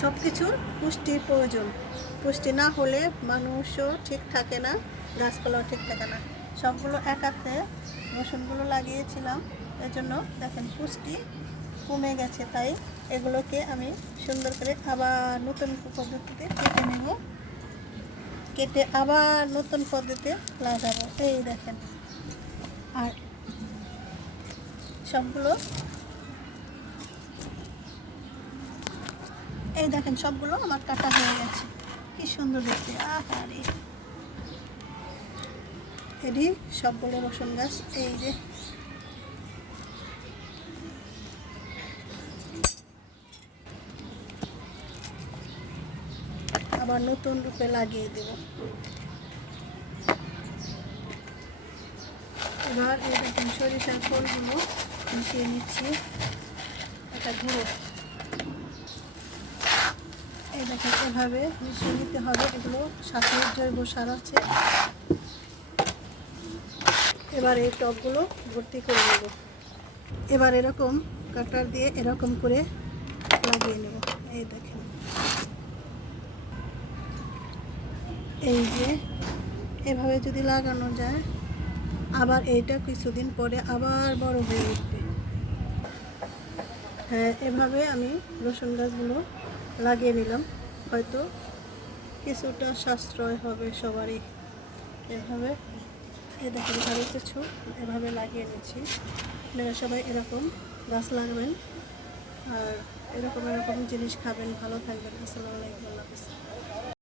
সব কিছুর পুষ্টির প্রয়োজন। পুষ্টি না হলে মানুষও ঠিক থাকে না, গাছপালাও ঠিক থাকে না। সবগুলো একাতে রসুনগুলো লাগিয়েছিলাম, এজন্য দেখেন পুষ্টি কমে গেছে। তাই এগুলোকে আমি সুন্দর করে আবার নতুন পদ্ধতিতে কেটে নেব, কেটে আবার নতুন পদ্ধতিতে লাগাবো। এই দেখেন, আর সবগুলো এই দেখেন সবগুলো আমার কাটা হয়ে গেছে। কি সুন্দর দেখতে, আহারে! এটি সবগুলো রসুন গাছ। এই যে আবার নতুন রূপে লাগিয়ে দেব। এবার এই দেখেন সরিষার ফুলগুলো মিশিয়ে নিচ্ছি, একটা গুঁড়ো। এই দেখেন এভাবে মিশিয়ে নিতে হবে। এগুলো সাথে জৈব সার আছে। এবার এই টবগুলো ভর্তি করে নেব। এবার এরকম কাটার দিয়ে এরকম করে লাগিয়ে নেব। এই দেখেন, এই যে এভাবে যদি লাগানো যায়, আবার এইটা কিছুদিন পরে আবার বড় হয়ে উঠবে। হ্যাঁ, এভাবে আমি রসুন গাছগুলো লাগিয়ে নিলাম। হয়তো কিছুটা সাশ্রয় হবে সবারই। এভাবে এই দেখেন আরও কিছু এভাবে লাগিয়ে নিচ্ছি। আপনারা সবাই এরকম গাছ লাগাবেন আর এরকম জিনিস খাবেন, ভালো থাকবেন। আসসালামু আলাইকুম।